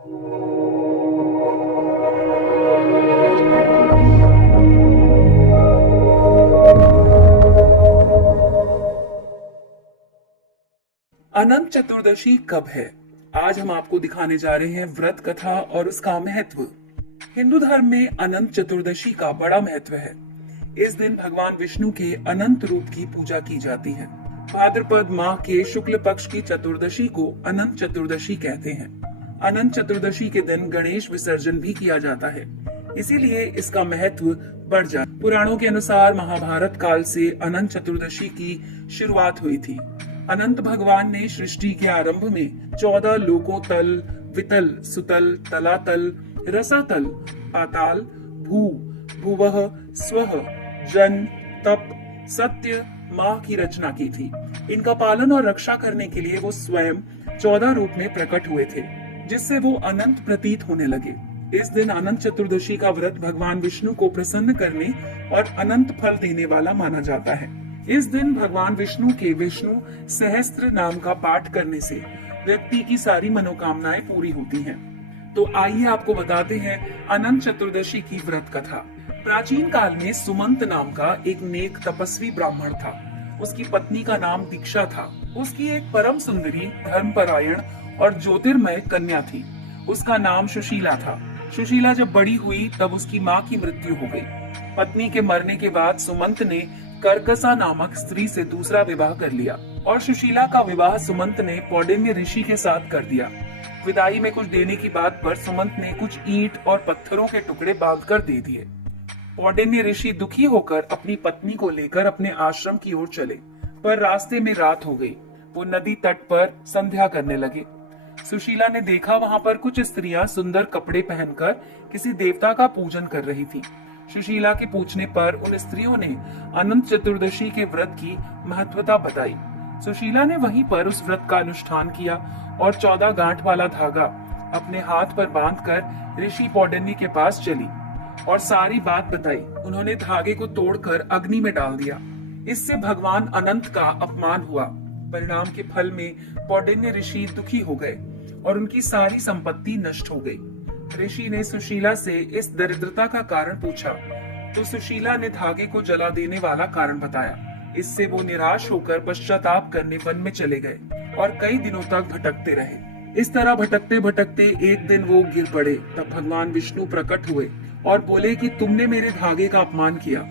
अनंत चतुर्दशी कब है? आज हम आपको दिखाने जा रहे हैं व्रत कथा और उसका महत्व। हिंदू धर्म में अनंत चतुर्दशी का बड़ा महत्व है। इस दिन भगवान विष्णु के अनंत रूप की पूजा की जाती है। भाद्रपद माह के शुक्ल पक्ष की चतुर्दशी को अनंत चतुर्दशी कहते हैं। अनंत चतुर्दशी के दिन गणेश विसर्जन भी किया जाता है, इसीलिए इसका महत्व बढ़ जाता है। पुराणों के अनुसार महाभारत काल से अनंत चतुर्दशी की शुरुआत हुई थी। अनंत भगवान ने सृष्टि के आरंभ में 14 लोकों तल, वितल, सुतल, तलातल, रसातल, पाताल, भू, भुवः, स्वः, जन, तप, सत्य, माह की रचना की थी। इनका पालन और रक्षा करने के लिए वो स्वयं 14 रूप में प्रकट हुए थे, जिससे वो अनंत प्रतीत होने लगे। इस दिन अनंत चतुर्दशी का व्रत भगवान विष्णु को प्रसन्न करने और अनंत फल देने वाला माना जाता है। इस दिन भगवान विष्णु के विष्णु सहस्त्र नाम का पाठ करने से व्यक्ति की सारी मनोकामनाएं पूरी होती हैं। तो आइए आपको बताते हैं अनंत चतुर्दशी की व्रत कथा। प्राचीन काल में सुमंत नाम का एक नेक तपस्वी ब्राह्मण था। उसकी पत्नी का नाम दीक्षा था। उसकी एक परम सुंदरी, धर्मपरायण और ज्योतिर्मय कन्या थी। उसका नाम सुशीला था। सुशीला जब बड़ी हुई तब उसकी माँ की मृत्यु हो गई। पत्नी के मरने के बाद सुमंत ने कर्कसा नामक स्त्री से दूसरा विवाह कर लिया और सुशीला का विवाह सुमंत ने पौंडिन्य ऋषि के साथ कर दिया। विदाई में कुछ देने की बात पर सुमंत ने कुछ ईंट और पत्थरों के टुकड़े बांधकर दे दिए। पौंडिन्य ऋषि दुखी होकर अपनी पत्नी को लेकर अपने आश्रम की ओर चले, पर रास्ते में रात हो गई। वो नदी तट पर संध्या करने लगे। सुशीला ने देखा वहां पर कुछ स्त्रियां सुंदर कपड़े पहनकर किसी देवता का पूजन कर रही थी। सुशीला के पूछने पर उन स्त्रियों ने अनंत चतुर्दशी के व्रत की महत्वता बताई। सुशीला ने वहीं पर उस व्रत का अनुष्ठान किया और 14 गांठ वाला धागा अपने हाथ पर बांधकर ऋषि पौंडिन्य के पास चली और सारी बात बताई। उन्होंने धागे को तोड़कर अग्नि में डाल दिया। इससे भगवान अनंत का अपमान हुआ। परिणाम के फल में पौंडिन्य ऋषि दुखी हो गए और उनकी सारी संपत्ति नष्ट हो गई। ऋषि ने सुशीला से इस दरिद्रता का कारण पूछा तो सुशीला ने धागे को जला देने वाला कारण बताया। इससे वो निराश होकर पश्चाताप करने वन में चले गए और कई दिनों तक भटकते रहे। इस तरह भटकते भटकते एक दिन वो गिर पड़े। तब भगवान विष्णु प्रकट हुए और बोले कि तुमने मेरे धागे का अपमान किया,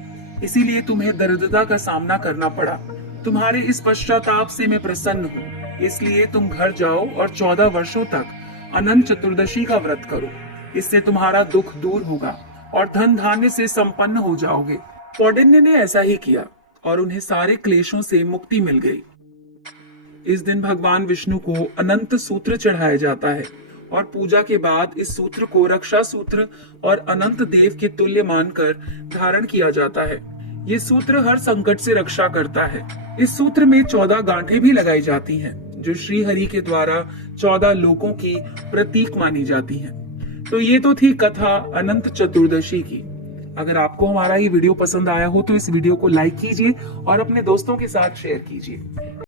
इसीलिए तुम्हें दरिद्रता का सामना करना पड़ा। तुम्हारे इस पश्चाताप से मैं प्रसन्न हूँ, इसलिए तुम घर जाओ और 14 वर्षों तक अनंत चतुर्दशी का व्रत करो। इससे तुम्हारा दुख दूर होगा और धन धान्य से संपन्न हो जाओगे। पौंडिन्य ने ऐसा ही किया और उन्हें सारे क्लेशों से मुक्ति मिल गई। इस दिन भगवान विष्णु को अनंत सूत्र चढ़ाया जाता है और पूजा के बाद इस सूत्र को रक्षा सूत्र और अनंत देव के तुल्य मानकर धारण किया जाता है। ये सूत्र हर संकट से रक्षा करता है। इस सूत्र में 14 गांठें भी लगाई जाती हैं, जो श्री हरि के द्वारा 14 लोकों की प्रतीक मानी जाती हैं। तो ये तो थी कथा अनंत चतुर्दशी की। अगर आपको हमारा ये वीडियो पसंद आया हो तो इस वीडियो को लाइक कीजिए और अपने दोस्तों के साथ शेयर कीजिए।